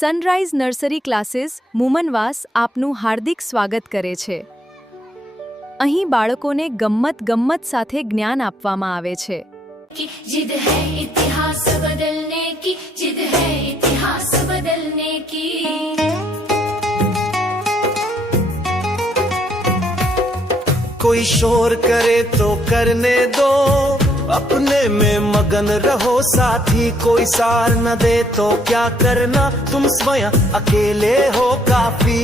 Sunrise nursery classes Mumanvas આપનું હાર્દિક સ્વાગત કરે છે। અહીં બાળકોને ગમ્મત સાથે જ્ઞાન આપવામાં આવે છે। जिद है इतिहास बदलने की, जिद है इतिहास बदलने की। कोई शोर करे तो करने दो, अपने में मगन रहो साथी। कोई सार न दे तो क्या करना, तुम स्वयं अकेले हो काफी।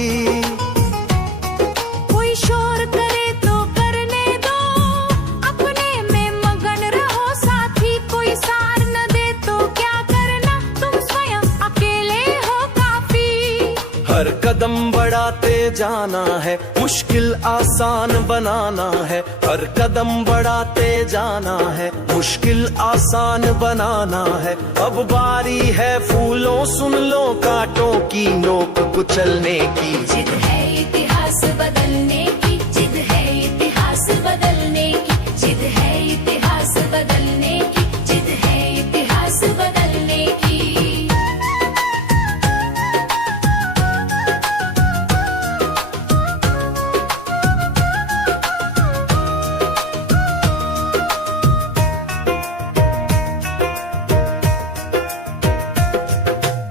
कोई शोर करे तो करने दो, अपने में मगन रहो साथी। कोई सार न दे तो क्या करना, तुम स्वयं अकेले हो काफी। हर कदम बढ़ाते जाना है, मुश्किल आसान बनाना है। हर कदम बढ़ाते जाना है, मुश्किल आसान बनाना है। अब बारी है फूलों सुन लो कांटों की, नोक कुचलने की। जिद है इतिहास बदलने की, जिद है इतिहास बदलने की। जिद है इतिहास बदलने की, जिद है इतिहास बदलने की।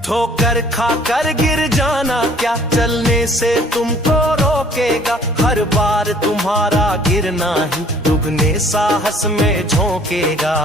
ठोकर खाकर गिर जाना क्या, चलने से तुमको रोकेगा। हर बार तुम्हारा गिरना ही दुगने साहस में झोंकेगा।